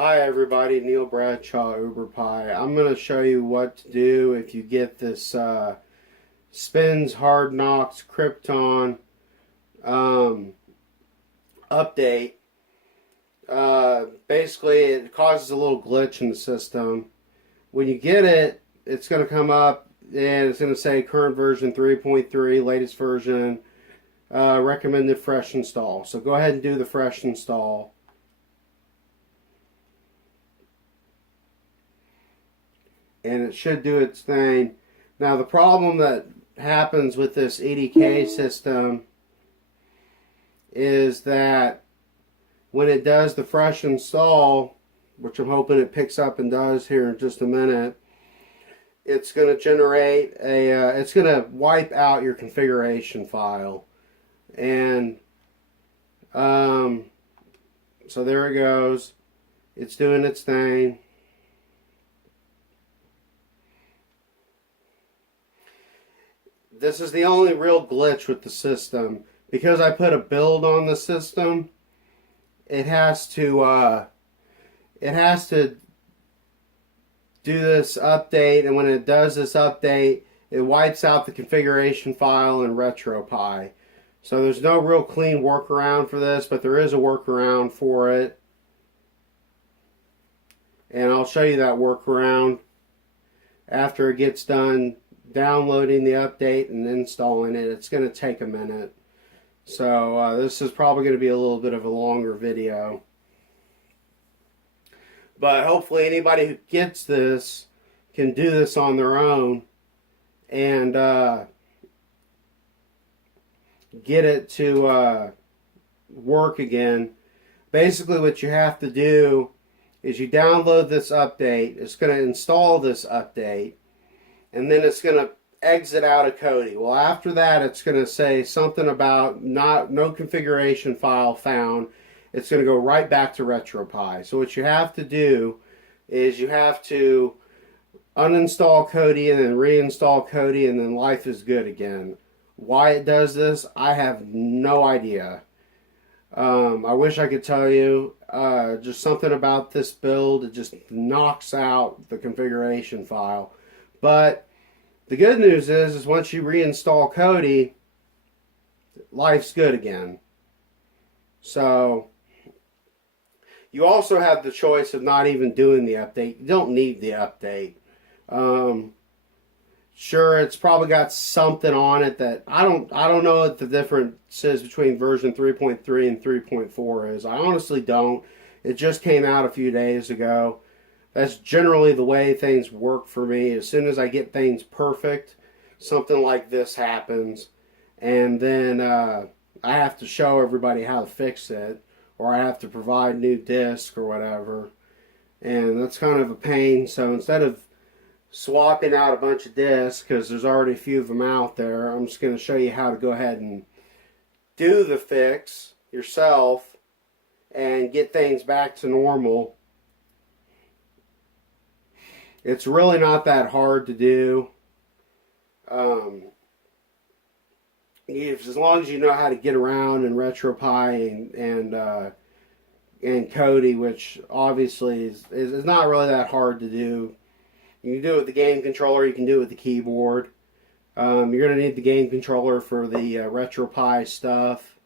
Hi everybody, Neil Bradshaw, UberPi. I'm going to show you what to do if you get this Spinz Hard Nox Krypton update. Basically, it causes a little glitch in the system. When you get it, it's going to come up and it's going to say current version 3.3, latest version, recommended fresh install. So go ahead and do the fresh install. And it should do its thing. Now the problem that happens with this EDK system is that when it does the fresh install, which I'm hoping it picks up and does here in just a minute, it's going to generate it's going to wipe out your configuration file. And so there it goes. It's doing its thing. This is the only real glitch with the system. Because I put a build on the system, it has to do this update, and when it does this update, it wipes out the configuration file in RetroPie. So there's no real clean workaround for this, but there is a workaround for it. And I'll show you that workaround after it gets done downloading the update and installing it. It's going to take a minute. So this is probably going to be a little bit of a longer video. But hopefully anybody who gets this can do this on their own and get it to work again. Basically what you have to do is you download this update. It's going to install this update. And then it's going to exit out of Kodi. Well, after that, it's going to say something about no configuration file found. It's going to go right back to RetroPie. So what you have to do is you have to uninstall Kodi and then reinstall Kodi, and then life is good again. Why it does this, I have no idea. I wish I could tell you. Just something about this build, it just knocks out the configuration file. But the good news is once you reinstall Kodi, life's good again. So you also have the choice of not even doing the update. You don't need the update. Sure, it's probably got something on it that I don't know what the difference is between version 3.3 and 3.4 is. I honestly don't. It just came out a few days ago. That's generally the way things work for me. As soon as I get things perfect, something like this happens. And then I have to show everybody how to fix it. Or I have to provide new disk or whatever. And that's kind of a pain. So instead of swapping out a bunch of disks, because there's already a few of them out there, I'm just going to show you how to go ahead and do the fix yourself and get things back to normal. It's really not that hard to do. As long as you know how to get around in RetroPie and Kodi, which obviously is not really that hard to do. You can do it with the game controller. You can do it with the keyboard. You're going to need the game controller for the RetroPie stuff,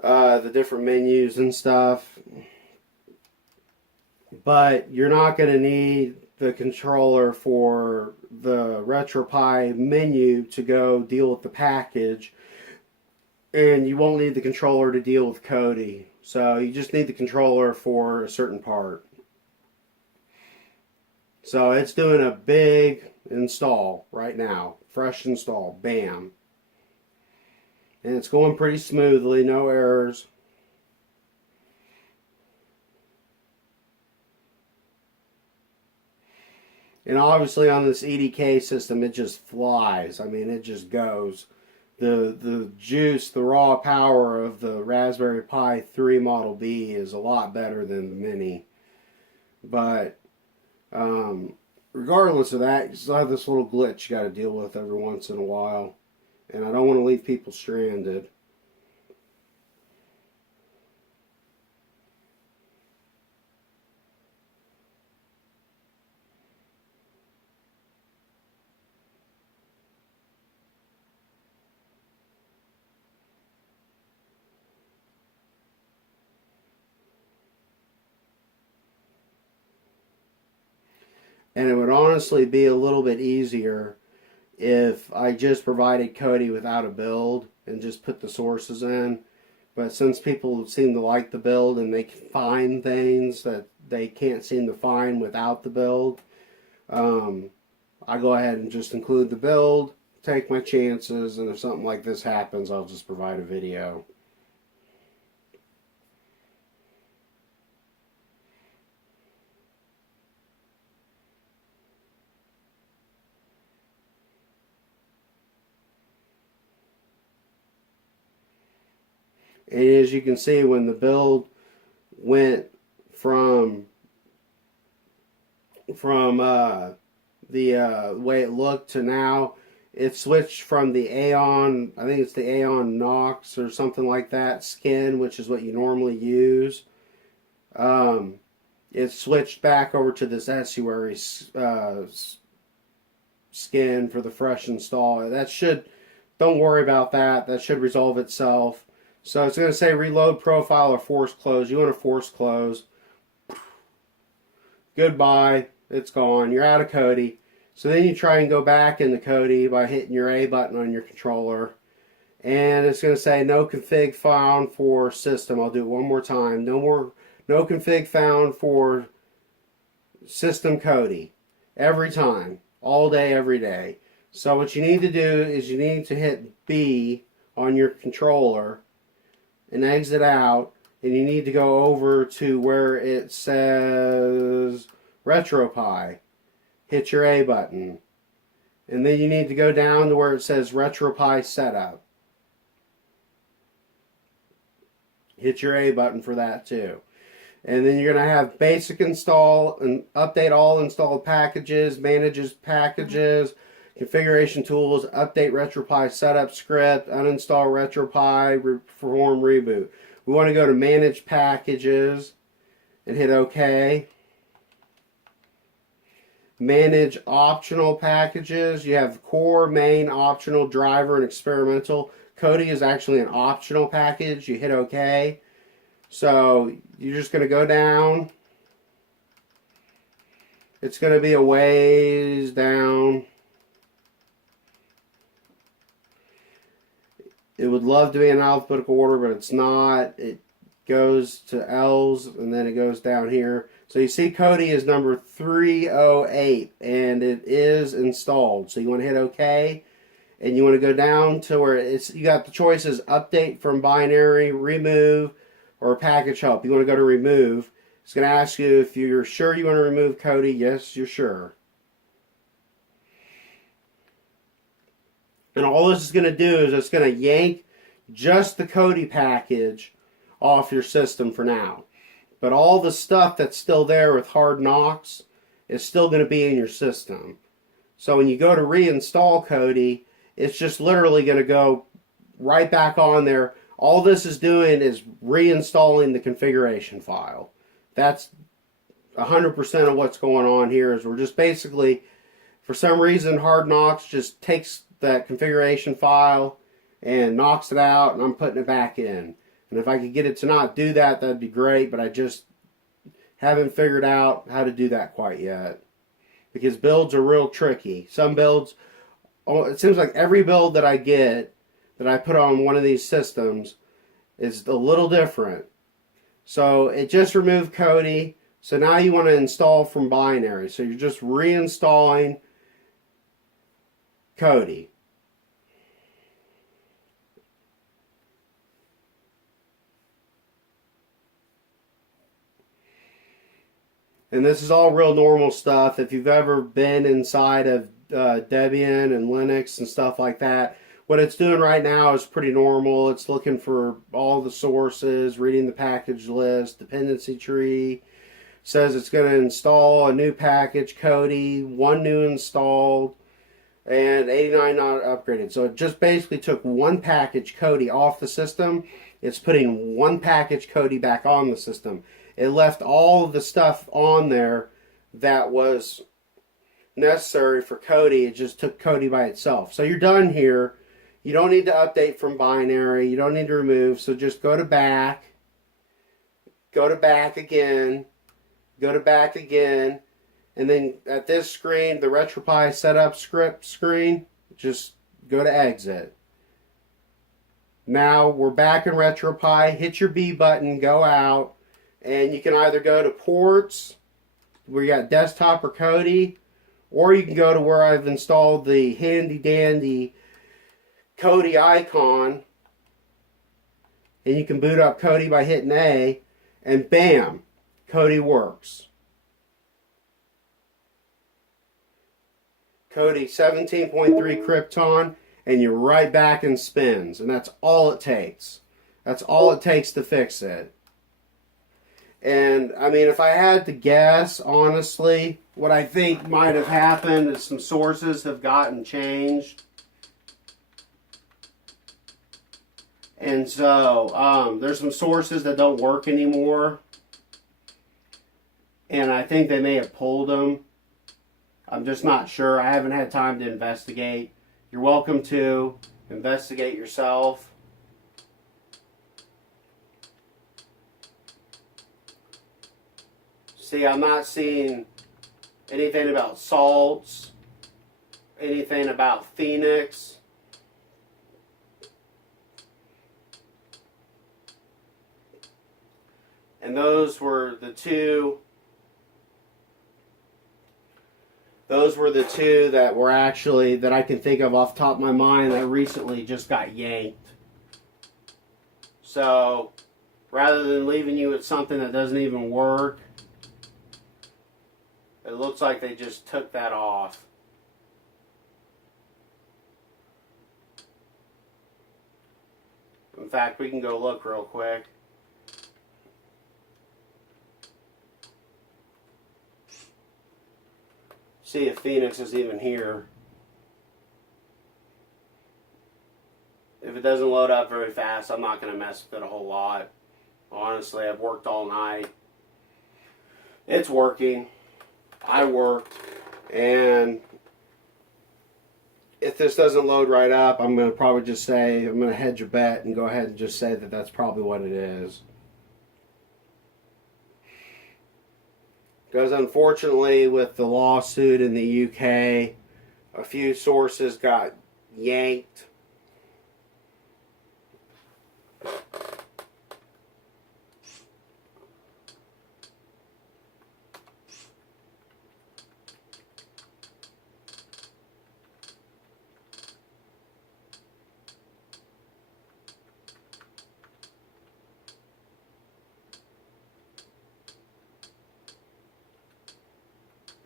the different menus and stuff. But you're not going to need the controller for the RetroPie menu to go deal with the package. And you won't need the controller to deal with Kodi. So you just need the controller for a certain part. So it's doing a big install right now. Fresh install. Bam. And it's going pretty smoothly. No errors. And obviously on this EDK system, it just flies. I mean, it just goes. The juice, the raw power of the Raspberry Pi 3 Model B is a lot better than the Mini. But regardless of that, you still have this little glitch you got to deal with every once in a while. And I don't want to leave people stranded. And it would honestly be a little bit easier if I just provided Kodi without a build and just put the sources in. But since people seem to like the build and they can find things that they can't seem to find without the build, I go ahead and just include the build, take my chances, and if something like this happens, I'll just provide a video. And as you can see, when the build went from the way it looked to now, it switched from the Aeon, I think it's the Aeon Nox or something like that, skin, which is what you normally use. It switched back over to this estuary skin for the fresh install. That should, don't worry about that. That should resolve itself. So it's going to say reload profile or force close. You want to force close. Goodbye. It's gone. You're out of Kodi. So then you try and go back into Kodi by hitting your A button on your controller. And it's going to say no config found for system. I'll do it one more time. No config found for system Kodi. Every time. All day, every day. So what you need to do is you need to hit B on your controller and exit out, and you need to go over to where it says RetroPi. Hit your A button. And then you need to go down to where it says RetroPi Setup. Hit your A button for that too. And then you're going to have basic install and update all installed packages, manages packages, configuration tools, update RetroPi setup script, uninstall RetroPi, perform reboot. We want to go to manage packages and hit OK. Manage optional packages. You have core, main, optional, driver, and experimental. Kodi is actually an optional package. You hit OK. So you're just going to go down. It's going to be a ways down. It would love to be in alphabetical order, but it's not. It goes to L's and then it goes down here. So you see Kodi is number 308 and it is installed. So you want to hit OK and you want to go down to where it's, you got the choices update from binary, remove, or package help. You want to go to remove. It's going to ask you if you're sure you want to remove Kodi. Yes, you're sure. And all this is going to do is it's going to yank just the Kodi package off your system for now. But all the stuff that's still there with Hard Nox is still going to be in your system. So when you go to reinstall Kodi, it's just literally going to go right back on there. All this is doing is reinstalling the configuration file. That's 100% of what's going on here. Is we're just basically, for some reason, Hard Nox just takes that configuration file and knocks it out, and I'm putting it back in. And if I could get it to not do that, that'd be great, but I just haven't figured out how to do that quite yet. Because builds are real tricky. Some builds, it seems like every build that I get, that I put on one of these systems, is a little different. So it just removed Kodi. So now you want to install from binary. So you're just reinstalling Kodi. And this is all real normal stuff. If you've ever been inside of Debian and Linux and stuff like that, what it's doing right now is pretty normal. It's looking for all the sources, reading the package list, dependency tree. Says it's going to install a new package, Kodi, one new installed, and 89 not upgraded. So it just basically took one package, Kodi, off the system. It's putting one package, Kodi, back on the system. It left all of the stuff on there that was necessary for Kodi. It just took Kodi by itself. So you're done here. You don't need to update from binary. You don't need to remove. So just go to back. Go to back again. Go to back again. And then at this screen, the RetroPie setup script screen, just go to exit. Now we're back in RetroPie. Hit your B button, go out, and you can either go to ports, where you got desktop or Kodi, or you can go to where I've installed the handy dandy Kodi icon, and you can boot up Kodi by hitting A, and bam, Kodi works. Kodi 17.3 Krypton, and you're right back in Spinz, and that's all it takes. That's all it takes to fix it. And I mean, if I had to guess, honestly, what I think might have happened is some sources have gotten changed. And so there's some sources that don't work anymore, and I think they may have pulled them. I'm just not sure. I haven't had time to investigate. You're welcome to investigate yourself. See, I'm not seeing anything about salts, anything about Phoenix. And those were the two that were actually, that I can think of off the top of my mind, that recently just got yanked. So rather than leaving you with something that doesn't even work, it looks like they just took that off. In fact, we can go look real quick. See if Phoenix is even here. If it doesn't load up very fast, I'm not going to mess with it a whole lot. Honestly, I've worked all night. It's working. I worked. And if this doesn't load right up, I'm going to probably just say, I'm going to hedge a bet and go ahead and just say that that's probably what it is. Because unfortunately, with the lawsuit in the UK, a few sources got yanked.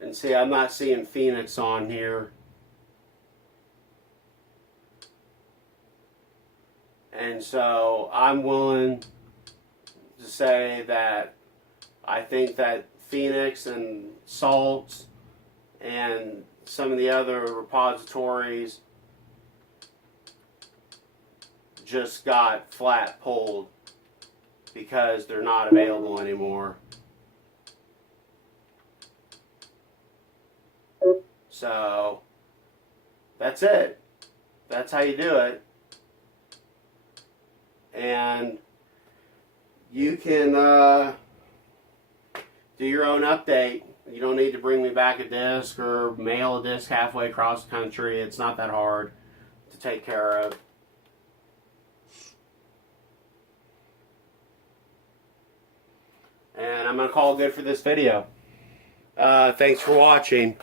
And see, I'm not seeing Phoenix on here. And so I'm willing to say that I think that Phoenix and Salts and some of the other repositories just got flat pulled because they're not available anymore. So that's it. That's how you do it. And you can do your own update. You don't need to bring me back a disc or mail a disc halfway across the country. It's not that hard to take care of. And I'm going to call it good for this video. Thanks for watching.